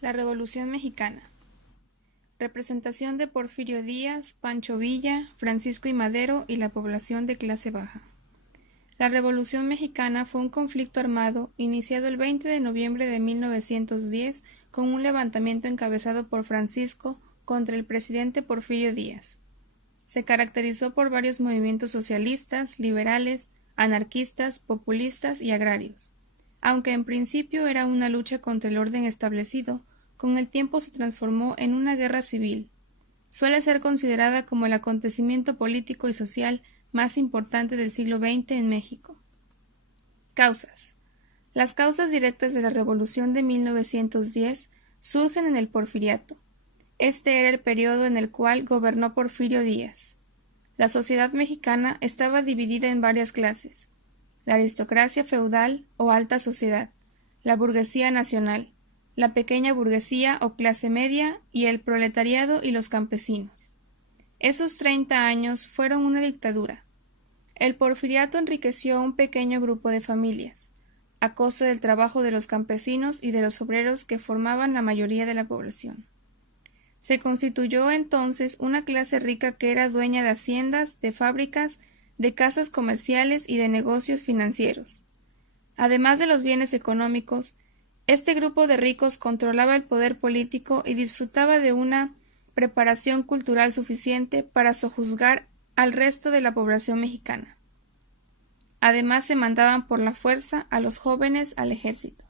La Revolución Mexicana. Representación de Porfirio Díaz, Pancho Villa, Francisco I. Madero y la población de clase baja. La Revolución Mexicana fue un conflicto armado iniciado el 20 de noviembre de 1910 con un levantamiento encabezado por Francisco contra el presidente Porfirio Díaz. Se caracterizó por varios movimientos socialistas, liberales, anarquistas, populistas y agrarios. Aunque en principio era una lucha contra el orden establecido, con el tiempo se transformó en una guerra civil. Suele ser considerada como el acontecimiento político y social más importante del siglo XX en México. Causas. Las causas directas de la Revolución de 1910 surgen en el Porfiriato. Este era el periodo en el cual gobernó Porfirio Díaz. La sociedad mexicana estaba dividida en varias clases: la aristocracia feudal o alta sociedad, la burguesía nacional, la pequeña burguesía o clase media y el proletariado y los campesinos. Esos 30 años fueron una dictadura. El Porfiriato enriqueció a un pequeño grupo de familias, a costa del trabajo de los campesinos y de los obreros que formaban la mayoría de la población. Se constituyó entonces una clase rica que era dueña de haciendas, de fábricas, de casas comerciales y de negocios financieros. Además de los bienes económicos, este grupo de ricos controlaba el poder político y disfrutaba de una preparación cultural suficiente para sojuzgar al resto de la población mexicana. Además, se mandaban por la fuerza a los jóvenes al ejército.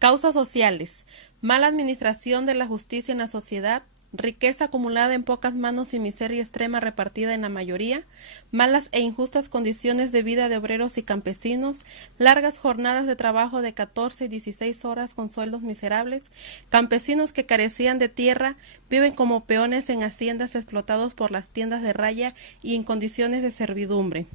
Causas sociales: mala administración de la justicia en la sociedad, riqueza acumulada en pocas manos y miseria extrema repartida en la mayoría, malas e injustas condiciones de vida de obreros y campesinos, largas jornadas de trabajo de 14 y 16 horas con sueldos miserables, campesinos que carecían de tierra, viven como peones en haciendas explotados por las tiendas de raya y en condiciones de servidumbre.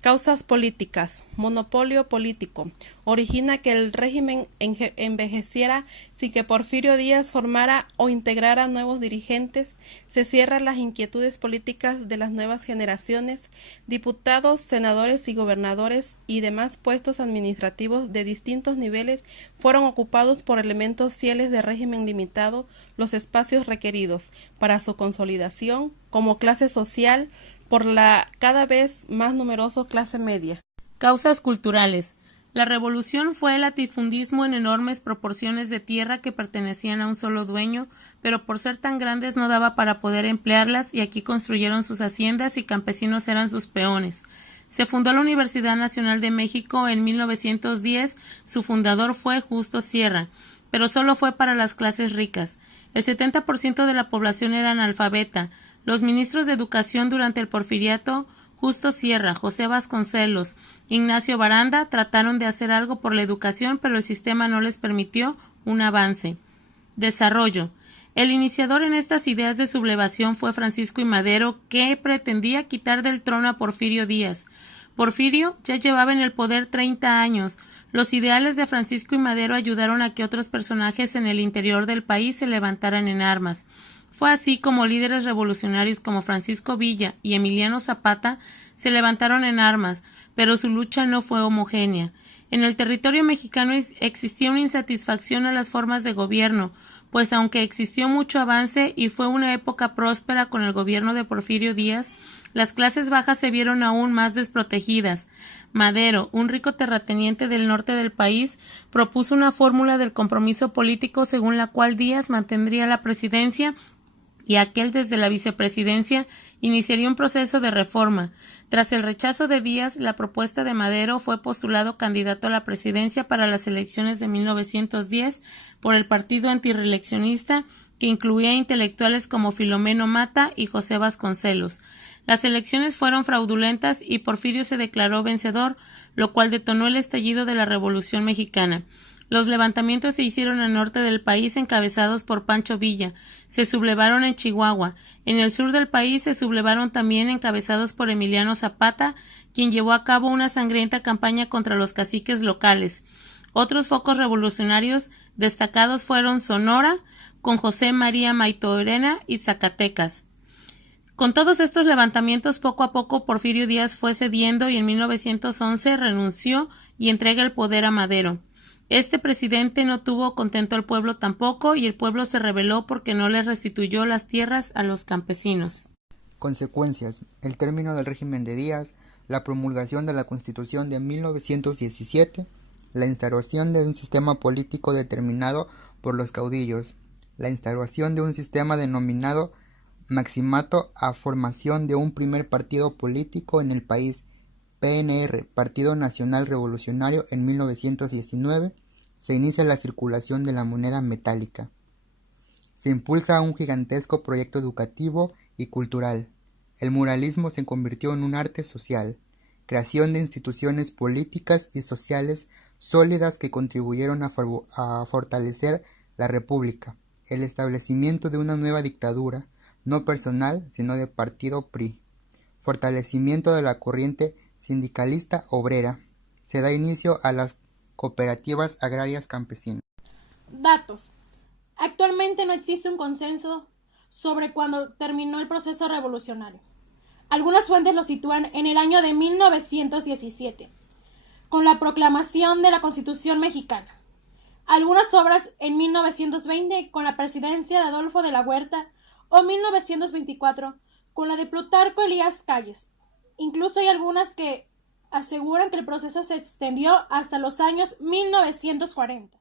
Causas políticas: monopolio político. Origina que el régimen envejeciera sin que Porfirio Díaz formara o integrara nuevos dirigentes. Se cierran las inquietudes políticas de las nuevas generaciones. Diputados, senadores y gobernadores y demás puestos administrativos de distintos niveles fueron ocupados por elementos fieles de régimen limitado los espacios requeridos para su consolidación como clase social por la cada vez más numerosa clase media. Causas culturales. La revolución fue el latifundismo en enormes proporciones de tierra que pertenecían a un solo dueño, pero por ser tan grandes no daba para poder emplearlas y aquí construyeron sus haciendas y campesinos eran sus peones. Se fundó la Universidad Nacional de México en 1910, su fundador fue Justo Sierra, pero solo fue para las clases ricas. El 70% de la población era analfabeta. Los ministros de Educación durante el Porfiriato, Justo Sierra, José Vasconcelos, Ignacio Baranda, trataron de hacer algo por la educación, pero el sistema no les permitió un avance. Desarrollo. El iniciador en estas ideas de sublevación fue Francisco I. Madero, que pretendía quitar del trono a Porfirio Díaz. Porfirio ya llevaba en el poder 30 años. Los ideales de Francisco I. Madero ayudaron a que otros personajes en el interior del país se levantaran en armas. Fue así como líderes revolucionarios como Francisco Villa y Emiliano Zapata se levantaron en armas, pero su lucha no fue homogénea. En el territorio mexicano existía una insatisfacción a las formas de gobierno, pues aunque existió mucho avance y fue una época próspera con el gobierno de Porfirio Díaz, las clases bajas se vieron aún más desprotegidas. Madero, un rico terrateniente del norte del país, propuso una fórmula del compromiso político según la cual Díaz mantendría la presidencia y aquel desde la vicepresidencia iniciaría un proceso de reforma. Tras el rechazo de Díaz, la propuesta de Madero fue postulado candidato a la presidencia para las elecciones de 1910 por el partido antirreeleccionista, que incluía intelectuales como Filomeno Mata y José Vasconcelos. Las elecciones fueron fraudulentas y Porfirio se declaró vencedor, lo cual detonó el estallido de la Revolución Mexicana. Los levantamientos se hicieron al norte del país encabezados por Pancho Villa, se sublevaron en Chihuahua. En el sur del país se sublevaron también encabezados por Emiliano Zapata, quien llevó a cabo una sangrienta campaña contra los caciques locales. Otros focos revolucionarios destacados fueron Sonora, con José María Maytorena y Zacatecas. Con todos estos levantamientos, poco a poco Porfirio Díaz fue cediendo y en 1911 renunció y entrega el poder a Madero. Este presidente no tuvo contento al pueblo tampoco, y el pueblo se rebeló porque no le restituyó las tierras a los campesinos. Consecuencias: el término del régimen de Díaz, la promulgación de la Constitución de 1917, la instauración de un sistema político determinado por los caudillos, la instauración de un sistema denominado Maximato a formación de un primer partido político en el país, PNR, Partido Nacional Revolucionario, en 1919, se inicia la circulación de la moneda metálica. Se impulsa un gigantesco proyecto educativo y cultural. El muralismo se convirtió en un arte social. Creación de instituciones políticas y sociales sólidas que contribuyeron a fortalecer la República. El establecimiento de una nueva dictadura, no personal, sino de partido PRI. Fortalecimiento de la corriente sindicalista obrera. Se da inicio a las cooperativas agrarias campesinas. Datos. Actualmente no existe un consenso sobre cuándo terminó el proceso revolucionario. Algunas fuentes lo sitúan en el año de 1917, con la proclamación de la Constitución mexicana. Algunas obras en 1920 con la presidencia de Adolfo de la Huerta o 1924 con la de Plutarco Elías Calles. Incluso hay algunas que aseguran que el proceso se extendió hasta los años 1940.